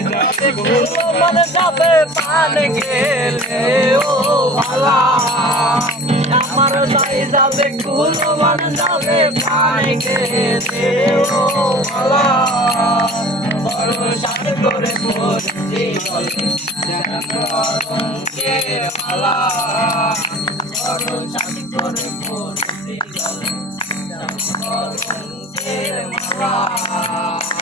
মন যাবে পান গেলে, ও ভালা আমার যাই যাবে গুলো মন যাবে পান গেলে, ও ভালা বড় সাদ করে পড়ছি গলে রঙের মালা বড় সাদ করে রঙের মালা আউলা করিম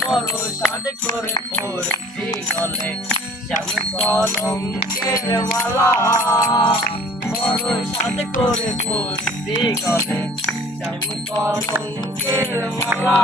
বড় সাদ করে পড়ছি গলে শ্যাম কলঙ্কের মালা বড় সাদ করে পড়ছি গলে শ্যাম কলঙ্কের মালা